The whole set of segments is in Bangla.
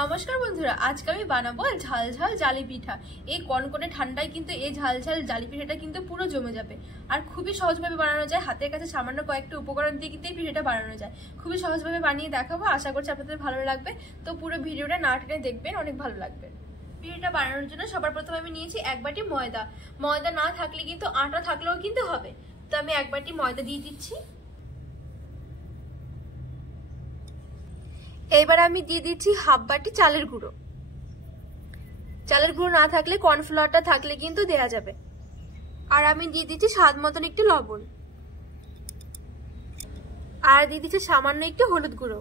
নমস্কার বন্ধুরা, আজকে আমি বানাবো ঝাল ঝাল জালি পিঠা। এই কনকনে ঠান্ডায় কিন্তু এই ঝাল ঝাল জালি পিঠাটা কিন্তু পুরো জমে যাবে। আর খুবই সহজভাবে বানানো যায়, হাতের কাছে সামান্য কয়েকটা উপকরণ দিয়ে কিন্তু এই পিঠাটা বানানো যায়। খুবই সহজভাবে বানিয়ে দেখাবো, আশা করছি আপনাদের ভালো লাগবে। তো পুরো ভিডিওটা না টেনে দেখবেন, অনেক ভালো লাগবে। পিঠাটা বানানোর জন্য সবার প্রথমে আমি নিয়েছি 1 বাটি ময়দা। ময়দা না থাকলে কিন্তু আটা থাকলেও কিন্তু হবে। তো আমি 1 বাটি ময়দা দিয়ে দিচ্ছি। এবার আমি দিয়ে দিচ্ছি হাফ বাটি চালের গুঁড়ো। চালের গুঁড়ো না থাকলে কর্নফ্লাওয়ারটা থাকলে কিন্তু দেয়া যাবে। আর আমি দিয়ে দিচ্ছি স্বাদ মতন একটু লবণ, আর দিয়ে দিচ্ছি সামান্য একটু হলুদ গুঁড়ো,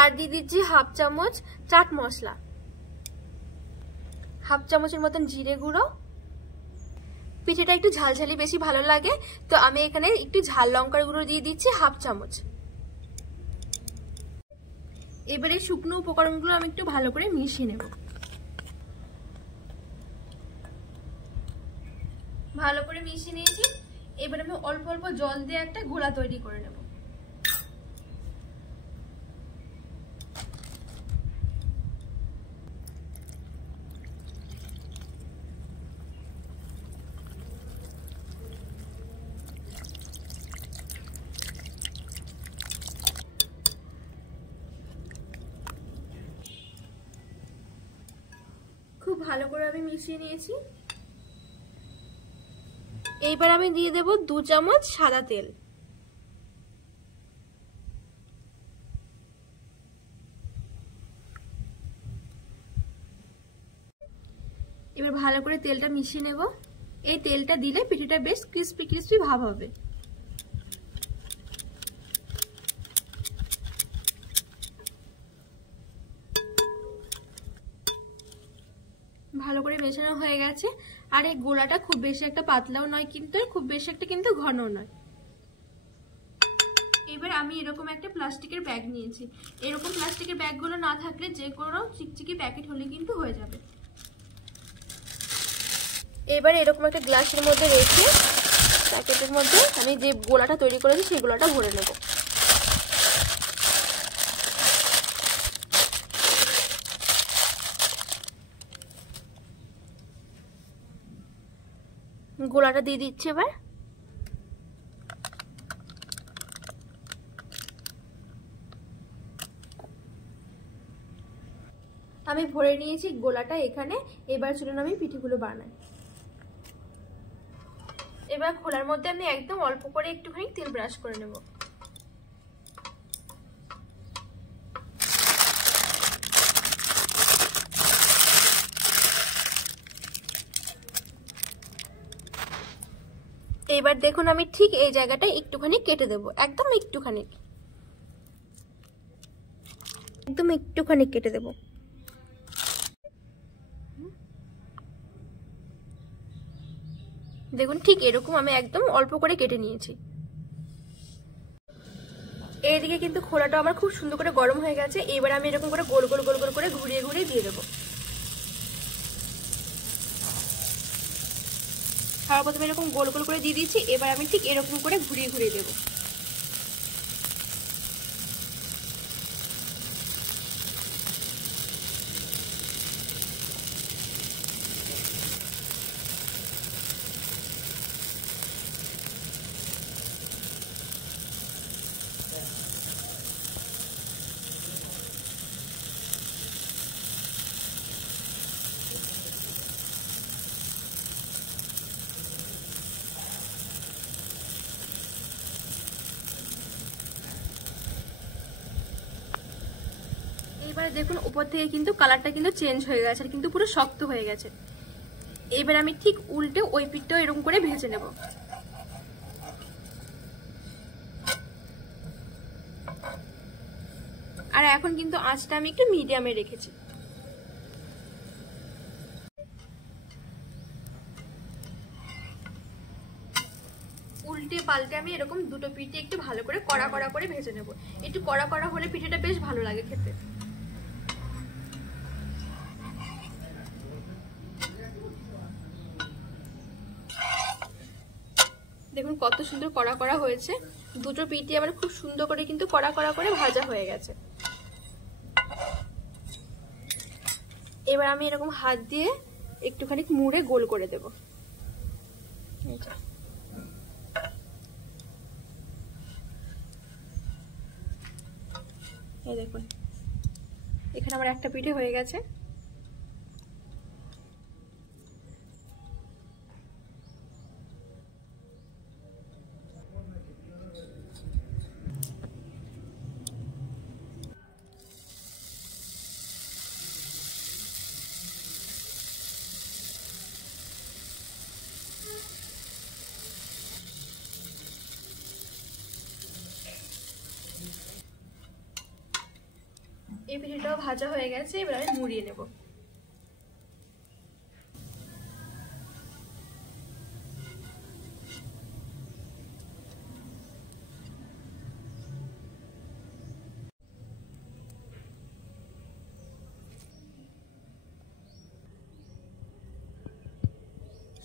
আর দিয়ে দিচ্ছি হাফ চামচ চাট মশলা, হাফ চামচের মতন জিরে গুঁড়ো। পিঠেটা একটু ঝালঝালি বেশি ভালো লাগে, তো আমি এখানে একটু ঝাল লঙ্কার গুঁড়ো দিয়ে দিচ্ছি হাফ চামচ। এবারে শুকনো উপকরণগুলো আমি একটু ভালো করে মিশিয়ে নেব। ভালো করে মিশিয়ে নিয়েছি। এবার আমি অল্প অল্প জল দিয়ে একটা গোলা তৈরি করে নেব। খুব ভালো করে আমি মিশিয়ে নিয়েছি। এইবার আমি দিয়ে দেব 2 চামচ সাদা তেল। এবার ভালো করে তেলটা মিশিয়ে নেব। এই তেলটা দিলে পিঠাটা বেশ ক্রিস্পি ক্রিস্পি ভাব হবে। ভালো করে মেশানো হয়ে গেছে। আর এই গোলাটা খুব বেশি একটা পাতলাও নয় কিন্তু, খুব বেশি একটা কিন্তু ঘনও নয়। এবার আমি এরকম একটা প্লাস্টিকের ব্যাগ নিয়েছি। এরকম প্লাস্টিকের ব্যাগগুলো না থাকলে যে কোনো চিকচিকি প্যাকেট হলে কিন্তু হয়ে যাবে। এবার এরকম একটা গ্লাসের মধ্যে রেখে প্যাকেটের মধ্যে আমি যে গোলাটা তৈরি করেছি সেই গোলাটা ভরে নেব। গোলাটা দিয়ে দিচ্ছি। এবার আমি ভরে নিয়েছি গোলাটা এখানে। এবার চলুন আমি পিঠেগুলো বানাই। এবার খোলার মধ্যে আমি একদম অল্প করে একটুখানি তেল ব্রাশ করে নেব। এবার দেখুন আমি ঠিক এই জায়গাটা একটুখানি কেটে দেব, একদম একটুখানি, একদম একটুখানি কেটে দেব। দেখুন ঠিক এরকম আমি একদম অল্প করে কেটে নিয়েছি। এইদিকে কিন্তু খোলাটা আমার খুব সুন্দর করে গরম হয়ে গেছে। এবার আমি এরকম করে গোল গোল গোল গোল করে ঘুরিয়ে ঘুরিয়ে দিয়ে দেবো। সর্বপ্রথমে এরকম গোল গোল করে দিয়ে দিয়েছি। এবার আমি ঠিক এরকম করে ঘুরিয়ে ঘুরিয়ে দেবো। এবারে দেখুন উপর থেকে কিন্তু কালারটা কিন্তু চেঞ্জ হয়ে গেছে, কিন্তু পুরো শক্ত হয়ে গেছে। এবার আমি ঠিক উল্টে ওই পিঠটাও এরকম করে ভেজে নেব। আর এখন কিন্তু আঁচটা আমি একটু মিডিয়ামে রেখেছি। উল্টে পাল্টে আমি এরকম দুটো পিঠে একটু ভালো করে কড়া কড়া করে ভেজে নেব। একটু কড়া কড়া হলে পিঠেটা বেশ ভালো লাগে খেতে। দেখুন কত সুন্দর কড়া কড়া হয়েছে। দুটো পিঠে আবার খুব সুন্দর করে কিন্তু কড়া কড়া করে ভাজা হয়ে গেছে। এবার আমি এরকম হাত দিয়ে একটুখানি মুড়ে গোল করে দেব। এই দেখুন এখানে আমার একটা পিঠে হয়ে গেছে। এই পিঠেটাও ভাজা হয়ে গেছে, এবার আমি মুড়িয়ে নেব।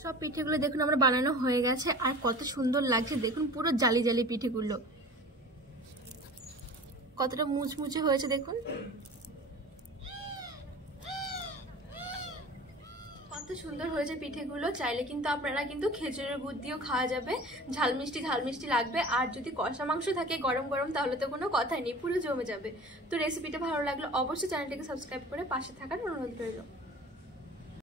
সব পিঠেগুলো দেখুন আমার বানানো হয়ে গেছে, আর কত সুন্দর লাগছে দেখুন, পুরো জালি জালি পিঠেগুলো কতটা মুচমুচে হয়েছে দেখুন, কত সুন্দর হয়েছে পিঠেগুলো। চাইলে কিন্তু আপনারা কিন্তু খেজুরের গুড় দিয়েও খাওয়া যাবে, ঝাল মিষ্টি লাগবে। আর যদি কষা মাংস থাকে গরম গরম তাহলে তো কোনো কথাই নেই, পুরো জমে যাবে। তো রেসিপিটা ভালো লাগলে অবশ্যই চ্যানেলটিকে সাবস্ক্রাইব করে পাশে থাকার অনুরোধ রইল।